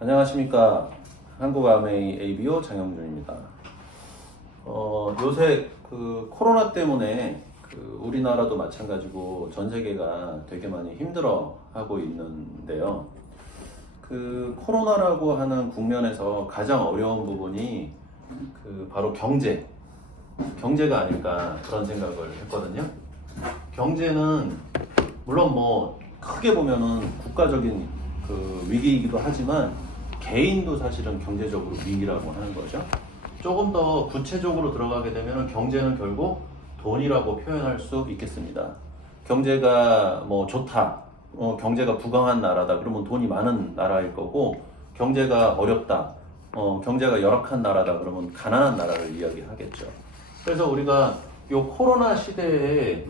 안녕하십니까. 한국아메이 ABO 장영준입니다. 요새 코로나 때문에 우리나라도 마찬가지고 전 세계가 되게 많이 힘들어 하고 있는데요. 코로나라고 하는 국면에서 가장 어려운 부분이 바로 경제가 아닐까 그런 생각을 했거든요. 경제는 물론 뭐 크게 보면은 국가적인 위기이기도 하지만 개인도 사실은 경제적으로 위기라고 하는 거죠. 조금 더 구체적으로 들어가게 되면 경제는 결국 돈이라고 표현할 수 있겠습니다. 경제가 뭐 좋다, 경제가 부강한 나라다 그러면 돈이 많은 나라일 거고, 경제가 어렵다, 경제가 열악한 나라다 그러면 가난한 나라를 이야기하겠죠. 그래서 우리가 이 코로나 시대에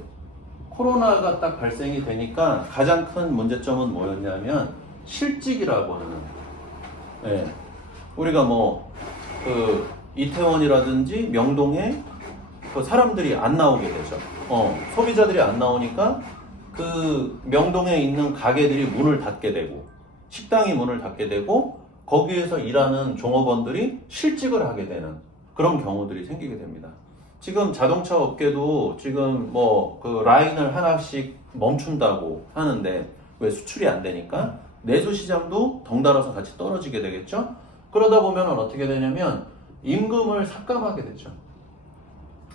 코로나가 딱 발생이 되니까 가장 큰 문제점은 뭐였냐면 실직이라고 하는, 우리가 뭐 이태원이라든지 명동에 사람들이 안 나오게 되죠. 소비자들이 안 나오니까 명동에 있는 가게들이 문을 닫게 되고, 식당이 문을 닫게 되고, 거기에서 일하는 종업원들이 실직을 하게 되는 그런 경우들이 생기게 됩니다. 지금 자동차 업계도 지금 라인을 하나씩 멈춘다고 하는데, 왜? 수출이 안 되니까 내수 시장도 덩달아서 같이 떨어지게 되겠죠. 그러다 보면 어떻게 되냐면 임금을 삭감하게 되죠.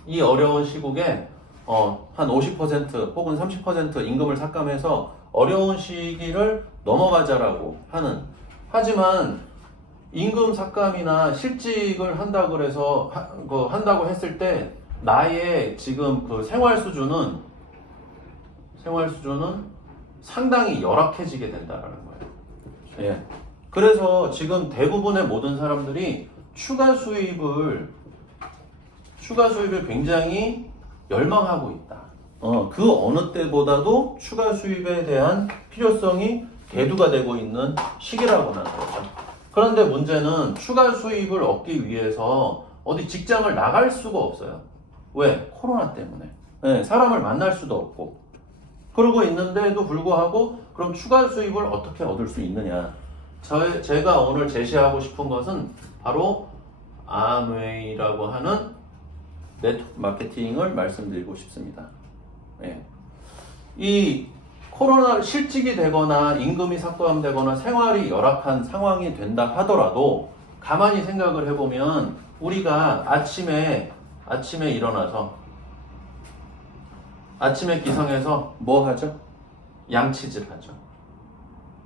이 어려운 시국에 한 50% 혹은 30% 임금을 삭감해서 어려운 시기를 넘어가자라고 하는, 하지만 임금 삭감이나 실직을 한다고 해서 한다고 했을 때 나의 지금 생활 수준은 상당히 열악해지게 된다라는 거예요. 예. 그래서 지금 대부분의 모든 사람들이 추가 수입을 굉장히 열망하고 있다. 그 어느 때보다도 추가 수입에 대한 필요성이 대두가 되고 있는 시기라고 하는 거죠. 그런데 문제는 추가 수입을 얻기 위해서 어디 직장을 나갈 수가 없어요. 왜? 코로나 때문에. 사람을 만날 수도 없고. 그러고 있는데도 불구하고 그럼 추가 수입을 어떻게 얻을 수 있느냐? 제가 오늘 제시하고 싶은 것은 바로 아메이라고 하는 네트워크 마케팅을 말씀드리고 싶습니다. 이 코로나 실직이 되거나 임금이 삭감되거나 생활이 열악한 상황이 된다 하더라도 가만히 생각을 해보면 우리가 아침에 일어나서 아침에 기상해서 뭐 하죠? 양치질 하죠.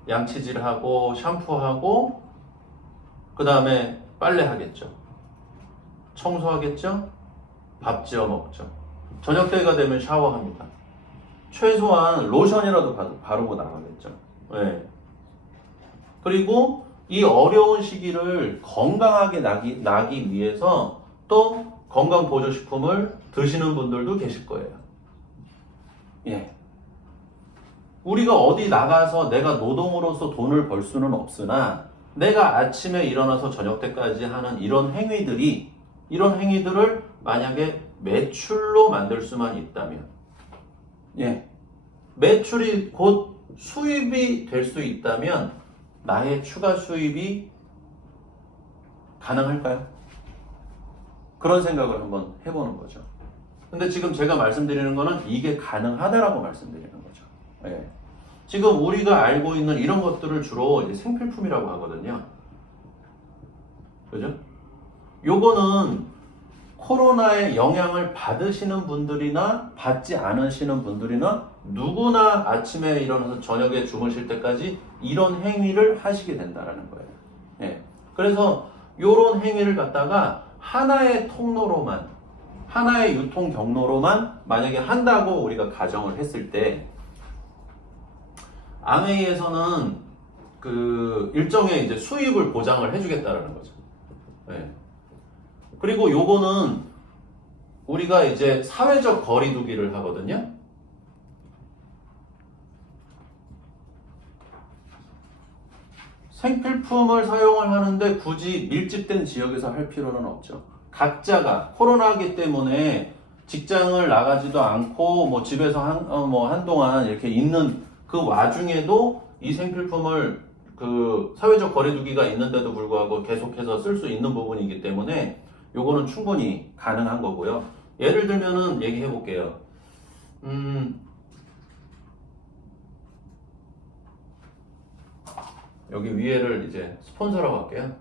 양치질하고 샴푸하고 그 다음에 빨래하겠죠. 청소하겠죠. 밥 지어 먹죠. 저녁 때가 되면 샤워합니다. 최소한 로션이라도 바르고 나가겠죠. 그리고 이 어려운 시기를 건강하게 나기 위해서 또 건강보조식품을 드시는 분들도 계실 거예요. 우리가 어디 나가서 내가 노동으로서 돈을 벌 수는 없으나 내가 아침에 일어나서 저녁 때까지 하는 이런 행위들을 만약에 매출로 만들 수만 있다면, 매출이 곧 수입이 될 수 있다면 나의 추가 수입이 가능할까요? 그런 생각을 한번 해보는 거죠. 근데 지금 제가 말씀드리는 거는 이게 가능하다라고 말씀드리는 거죠. 지금 우리가 알고 있는 이런 것들을 주로 이제 생필품이라고 하거든요. 그죠? 요거는 코로나의 영향을 받으시는 분들이나 받지 않으시는 분들이나 누구나 아침에 일어나서 저녁에 주무실 때까지 이런 행위를 하시게 된다라는 거예요. 그래서 요런 행위를 갖다가 하나의 통로로만, 하나의 유통 경로로만 만약에 한다고 우리가 가정을 했을 때, 아메이에서는 일정의 이제 수입을 보장을 해주겠다라는 거죠. 그리고 요거는 우리가 이제 사회적 거리두기를 하거든요. 생필품을 사용을 하는데 굳이 밀집된 지역에서 할 필요는 없죠. 각자가 코로나이기 때문에 직장을 나가지도 않고 집에서 한동안 이렇게 있는 그 와중에도 이 생필품을 그 사회적 거리두기가 있는데도 불구하고 계속해서 쓸 수 있는 부분이기 때문에 요거는 충분히 가능한 거고요. 예를 들면은 얘기해 볼게요. 여기 위에를 이제 스폰서라고 할게요.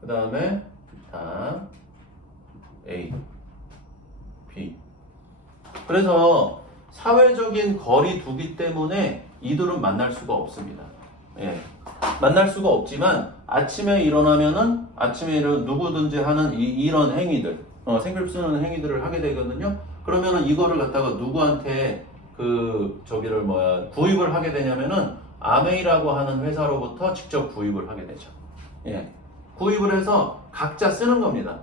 그 다음에 다 A, B. 그래서 사회적인 거리 두기 때문에 이들은 만날 수가 없습니다. 예. 만날 수가 없지만 아침에 일어나면은 아침에 누구든지 하는 이런 행위들, 생필 쓰는 행위들을 하게 되거든요. 그러면은 이거를 갖다가 누구한테 구입을 하게 되냐면은 아메이라고 하는 회사로부터 직접 구입을 하게 되죠. 예. 구입을 해서 각자 쓰는 겁니다.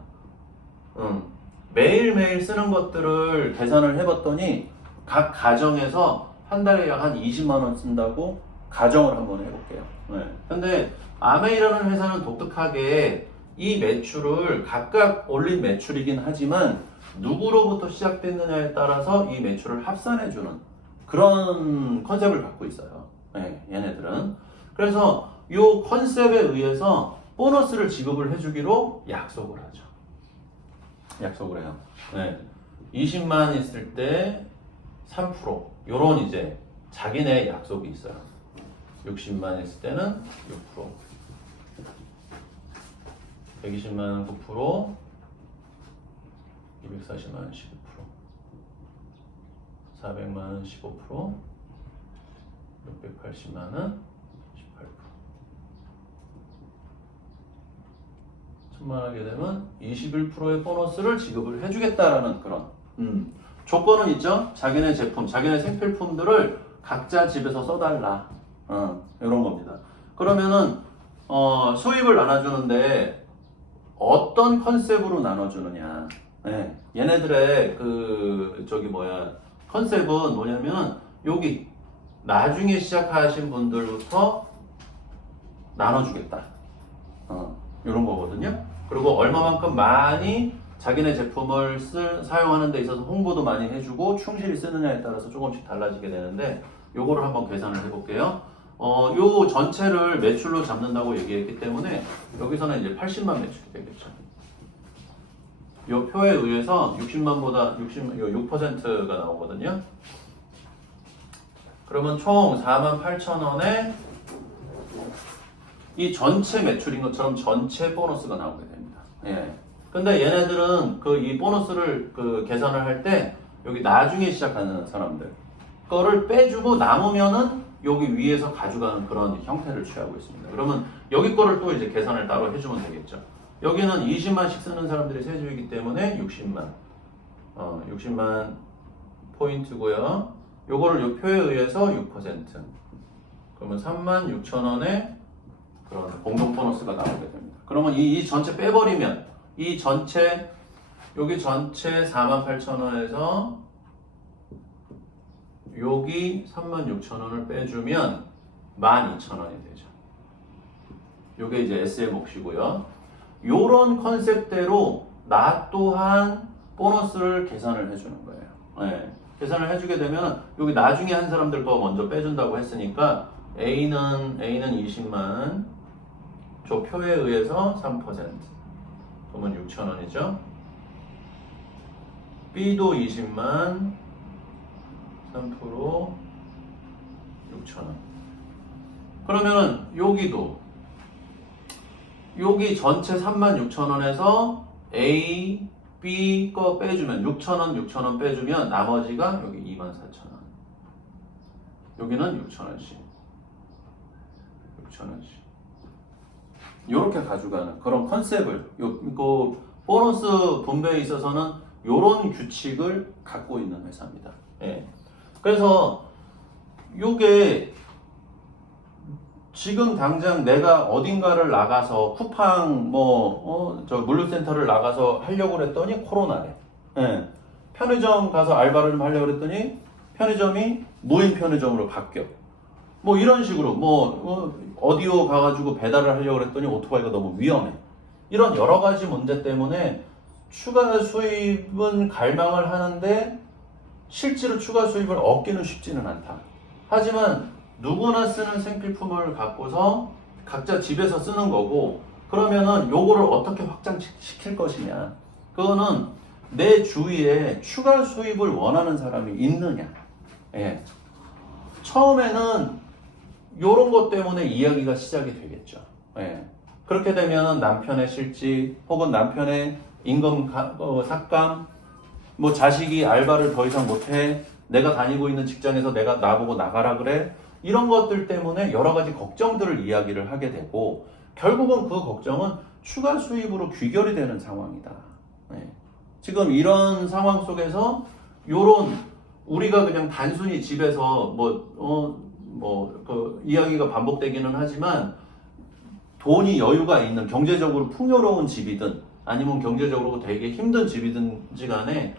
매일매일 쓰는 것들을 계산을 해봤더니 각 가정에서 한 달에 약 한 20만 원 쓴다고 가정을 한번 해볼게요. 네. 근데 아메이라는 회사는 독특하게 이 매출을 각각 올린 매출이긴 하지만 누구로부터 시작됐느냐에 따라서 이 매출을 합산해주는 그런 컨셉을 갖고 있어요. 네, 얘네들은. 그래서 이 컨셉에 의해서 보너스를 지급을 해주기로 약속을 하죠. 약속을 해요. 네. 20만 있을 때 3% 요런 이제 자기네 약속이 있어요. 60만 있을 때는 6%, 120만은 9%, 240만은 12%, 400만은 15%, 680만은 18%. 1000만 하게 되면 21%의 보너스를 지급을 해주겠다라는 그런 조건은 있죠. 자기네 제품, 자기네 생필품들을 각자 집에서 써달라. 이런 겁니다. 그러면은 수입을 나눠주는데 어떤 컨셉으로 나눠주느냐. 네. 얘네들의 컨셉은 뭐냐면 여기 나중에 시작하신 분들부터 나눠주겠다. 이런 거거든요. 그리고 얼마만큼 많이 자기네 제품을 사용하는 데 있어서 홍보도 많이 해주고 충실히 쓰느냐에 따라서 조금씩 달라지게 되는데 요거를 한번 계산을 해볼게요. 요 전체를 매출로 잡는다고 얘기했기 때문에 여기서는 이제 80만 매출이 되겠죠. 요 표에 의해서 60만보다 6%가 나오거든요. 그러면 총 48,000원에 이 전체 매출인 것처럼 전체 보너스가 나오게 됩니다. 예. 근데 얘네들은 이 보너스를 계산을 할 때 여기 나중에 시작하는 사람들 거를 빼주고 남으면은 여기 위에서 가져가는 그런 형태를 취하고 있습니다. 그러면 여기 거를 또 이제 계산을 따로 해주면 되겠죠. 여기는 20만씩 쓰는 사람들이 세주이기 때문에 60만 60만 포인트고요. 요거를 요 표에 의해서 6%. 그러면 36,000원에 그런 공동 보너스가 나오게 됩니다. 그러면 이 전체 빼버리면 여기 전체 48,000원에서 여기 36,000원을 빼주면 12,000원이 되죠. 요게 이제 S의 몫이고요. 요런 컨셉대로 나 또한 보너스를 계산을 해주는 거예요. 네. 계산을 해주게 되면 여기 나중에 한 사람들 거 먼저 빼준다고 했으니까 A는 20만 저 표에 의해서 3% 그러면 6,000원이죠. B도 20만 3% 6,000원. 그러면 여기 전체 36,000원에서 A, B 거 빼주면 6,000원 빼주면 나머지가 여기 24,000원. 여기는 6,000원씩. 이렇게 가져가는 그런 컨셉을 보너스 분배에 있어서는 이런 규칙을 갖고 있는 회사입니다. 예. 그래서 이게 지금 당장 내가 어딘가를 나가서 쿠팡 물류센터를 나가서 하려고 그랬더니 코로나래. 예. 편의점 가서 알바를 좀 하려고 그랬더니 편의점이 무인 편의점으로 바뀌어. 이런 식으로 어디로 가가지고 배달을 하려고 그랬더니 오토바이가 너무 위험해. 이런 여러 가지 문제 때문에 추가 수입은 갈망을 하는데 실제로 추가 수입을 얻기는 쉽지는 않다. 하지만 누구나 쓰는 생필품을 갖고서 각자 집에서 쓰는 거고, 그러면은 요거를 어떻게 확장시킬 것이냐. 그거는 내 주위에 추가 수입을 원하는 사람이 있느냐. 예. 처음에는 요런 것 때문에 이야기가 시작이 되겠죠. 예. 그렇게 되면 남편의 실직, 혹은 남편의 임금 삭감, 뭐 자식이 알바를 더 이상 못해, 내가 다니고 있는 직장에서 내가 나보고 나가라 그래, 이런 것들 때문에 여러 가지 걱정들을 이야기를 하게 되고, 결국은 그 걱정은 추가 수입으로 귀결이 되는 상황이다. 네. 지금 이런 상황 속에서 요런 우리가 그냥 단순히 집에서 그 이야기가 반복되기는 하지만, 돈이 여유가 있는 경제적으로 풍요로운 집이든 아니면 경제적으로 되게 힘든 집이든지 간에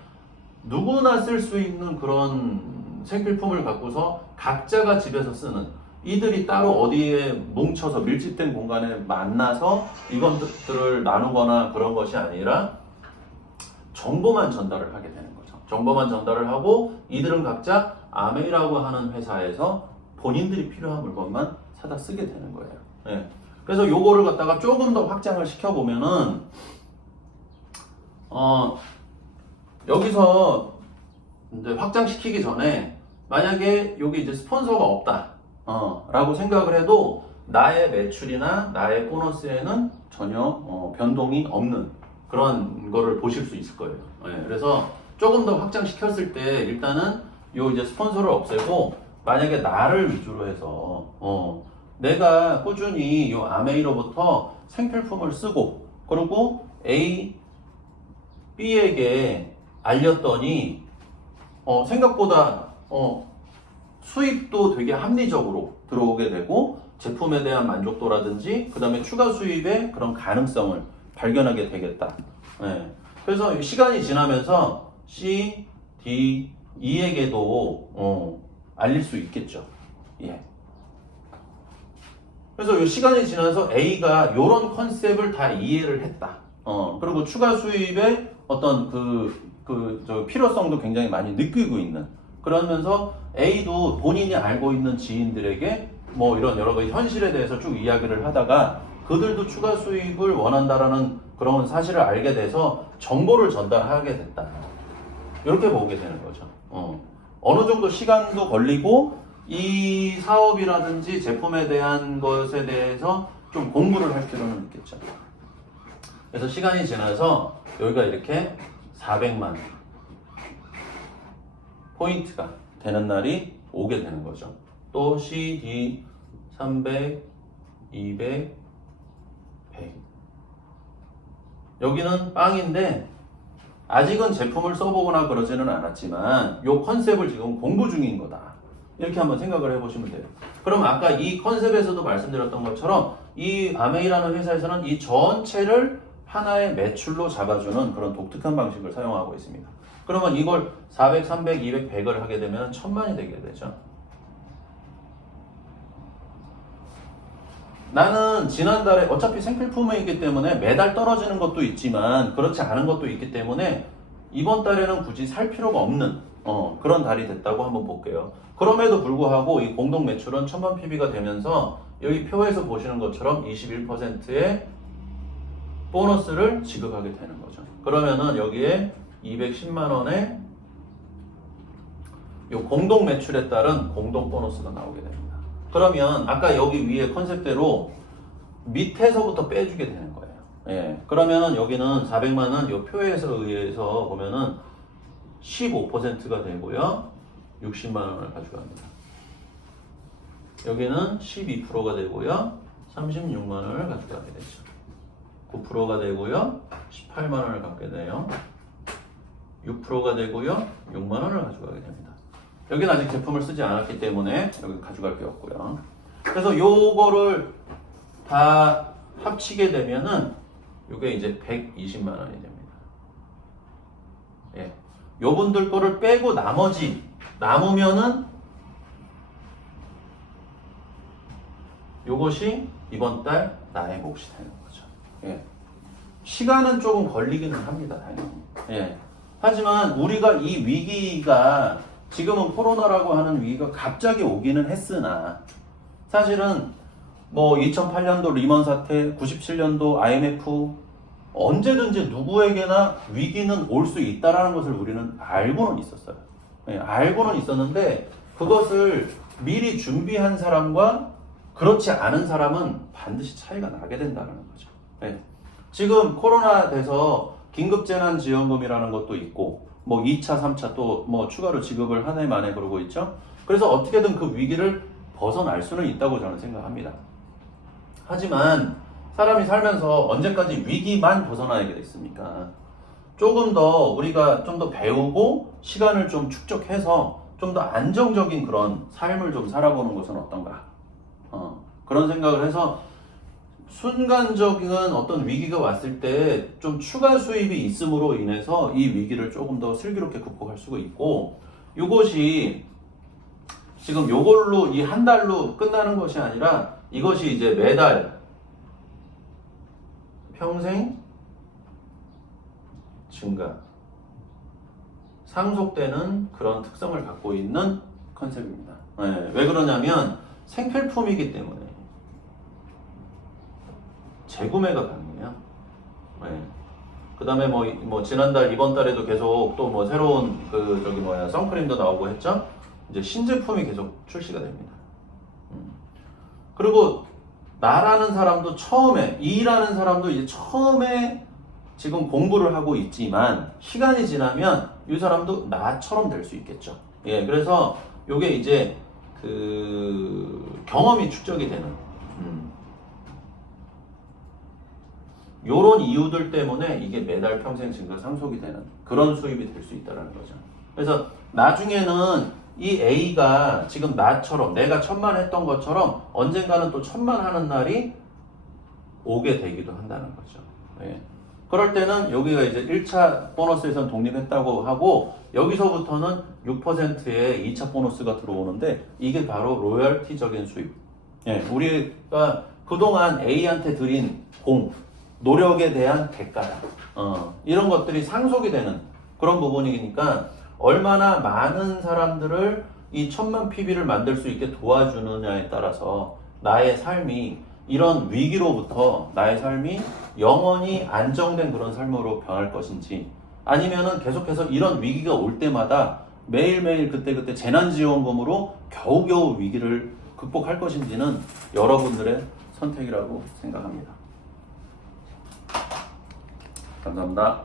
누구나 쓸 수 있는 그런 생필품을 갖고서 각자가 집에서 쓰는, 이들이 따로 어디에 뭉쳐서 밀집된 공간에 만나서 이것들을 나누거나 그런 것이 아니라 정보만 전달을 하게 되는 거죠. 정보만 전달을 하고 이들은 각자 아메이라고 하는 회사에서 본인들이 필요한 물건만 사다 쓰게 되는 거예요. 네. 그래서 요거를 갖다가 조금 더 확장을 시켜보면은 여기서 이제 확장시키기 전에 만약에 여기 이제 스폰서가 없다 라고 생각을 해도 나의 매출이나 나의 보너스에는 전혀 변동이 없는 그런 거를 보실 수 있을 거예요. 네, 그래서 조금 더 확장시켰을 때 일단은 요 이제 스폰서를 없애고 만약에 나를 위주로 해서 내가 꾸준히 요 아메이로부터 생필품을 쓰고, 그리고 A, B에게 알렸더니 생각보다 수입도 되게 합리적으로 들어오게 되고 제품에 대한 만족도라든지 그 다음에 추가 수입의 그런 가능성을 발견하게 되겠다. 네. 그래서 시간이 지나면서 C, D, E에게도 알릴 수 있겠죠. 예. 그래서 이 시간이 지나서 A가 이런 컨셉을 다 이해를 했다. 그리고 추가 수입의 어떤 저 필요성도 굉장히 많이 느끼고 있는. 그러면서 A도 본인이 알고 있는 지인들에게 뭐 이런 여러 가지 현실에 대해서 쭉 이야기를 하다가 그들도 추가 수입을 원한다라는 그런 사실을 알게 돼서 정보를 전달하게 됐다. 이렇게 보게 되는 거죠. 어느 정도 시간도 걸리고 이 사업이라든지 제품에 대한 것에 대해서 좀 공부를 할 필요는 있겠죠. 그래서 시간이 지나서 여기가 이렇게 400만 포인트가 되는 날이 오게 되는 거죠. 또 C, D 300, 200, 100. 여기는 빵인데 아직은 제품을 써보거나 그러지는 않았지만 이 컨셉을 지금 공부 중인 거다. 이렇게 한번 생각을 해보시면 돼요. 그럼 아까 이 컨셉에서도 말씀드렸던 것처럼 이 아메이라는 회사에서는 이 전체를 하나의 매출로 잡아주는 그런 독특한 방식을 사용하고 있습니다. 그러면 이걸 400, 300, 200, 100을 하게 되면 1000만이 되게 되죠. 나는 지난달에 어차피 생필품이기 때문에 매달 떨어지는 것도 있지만 그렇지 않은 것도 있기 때문에 이번 달에는 굳이 살 필요가 없는 그런 달이 됐다고 한번 볼게요. 그럼에도 불구하고 이 공동 매출은 1000만 PB가 되면서 여기 표에서 보시는 것처럼 21%의 보너스를 지급하게 되는 거죠. 그러면은 여기에 210만 원의 이 공동 매출에 따른 공동 보너스가 나오게 됩니다. 그러면 아까 여기 위에 컨셉대로 밑에서부터 빼주게 되는 거예요. 예. 그러면은 여기는 400만 원 이 표에서 의해서 보면은 15%가 되고요. 60만 원을 가져갑니다. 여기는 12%가 되고요. 36만 원을 가져가게 되죠. 9%가 되고요. 18만 원을 갖게 돼요. 6%가 되고요. 6만 원을 가져가게 됩니다. 여기는 아직 제품을 쓰지 않았기 때문에 여기 가져갈 게 없고요. 그래서 요거를 다 합치게 되면은 요게 이제 120만 원이 됩니다. 예. 요분들 거를 빼고 나머지 남으면은 요것이 이번 달 나의 몫이 되는 거죠. 예. 시간은 조금 걸리기는 합니다, 당연히. 예. 하지만 우리가 이 위기가 지금은 코로나라고 하는 위기가 갑자기 오기는 했으나 사실은 뭐 2008년도 리먼 사태, 97년도 IMF 언제든지 누구에게나 위기는 올 수 있다라는 것을 우리는 알고는 있었어요. 네, 알고는 있었는데 그것을 미리 준비한 사람과 그렇지 않은 사람은 반드시 차이가 나게 된다는 거죠. 네. 지금 코로나 돼서 긴급재난지원금이라는 것도 있고 뭐 2차, 3차 또 뭐 추가로 지급을 한 해 만에 그러고 있죠. 그래서 어떻게든 그 위기를 벗어날 수는 있다고 저는 생각합니다. 하지만 사람이 살면서 언제까지 위기만 벗어나게 됐습니까? 조금 더 우리가 좀 더 배우고 시간을 좀 축적해서 좀 더 안정적인 그런 삶을 좀 살아보는 것은 어떤가? 그런 생각을 해서 순간적인 어떤 위기가 왔을 때 좀 추가 수입이 있음으로 인해서 이 위기를 조금 더 슬기롭게 극복할 수가 있고 이것이 지금 요걸로 이 한 달로 끝나는 것이 아니라 이것이 이제 매달 평생 증가 상속되는 그런 특성을 갖고 있는 컨셉입니다. 네, 왜 그러냐면 생필품이기 때문에 재구매가 가능해요. 네. 그 다음에 뭐 지난달 이번 달에도 계속 또 뭐 새로운 그 저기 뭐야 선크림도 나오고 했죠. 이제 신제품이 계속 출시가 됩니다. 그리고 나라는 사람도 처음에 일하는 사람도 이제 처음에 지금 공부를 하고 있지만 시간이 지나면 이 사람도 나처럼 될 수 있겠죠. 예, 그래서 요게 이제 그 경험이 축적이 되는 요런 이유들 때문에 이게 매달 평생 증가 상속이 되는 그런 수입이 될 수 있다는 거죠. 그래서 나중에는 이 A가 지금 나처럼 내가 1000만 했던 것처럼 언젠가는 또 1000만 하는 날이 오게 되기도 한다는 거죠. 예. 그럴 때는 여기가 이제 1차 보너스에선 독립했다고 하고 여기서부터는 6%의 2차 보너스가 들어오는데 이게 바로 로열티적인 수입. 예. 우리가 그동안 A한테 드린 노력에 대한 대가다. 이런 것들이 상속이 되는 그런 부분이니까 얼마나 많은 사람들을 이 1000만 PB를 만들 수 있게 도와주느냐에 따라서 나의 삶이 이런 위기로부터 나의 삶이 영원히 안정된 그런 삶으로 변할 것인지 아니면은 계속해서 이런 위기가 올 때마다 매일매일 그때그때 재난지원금으로 겨우겨우 위기를 극복할 것인지는 여러분들의 선택이라고 생각합니다. 감사합니다.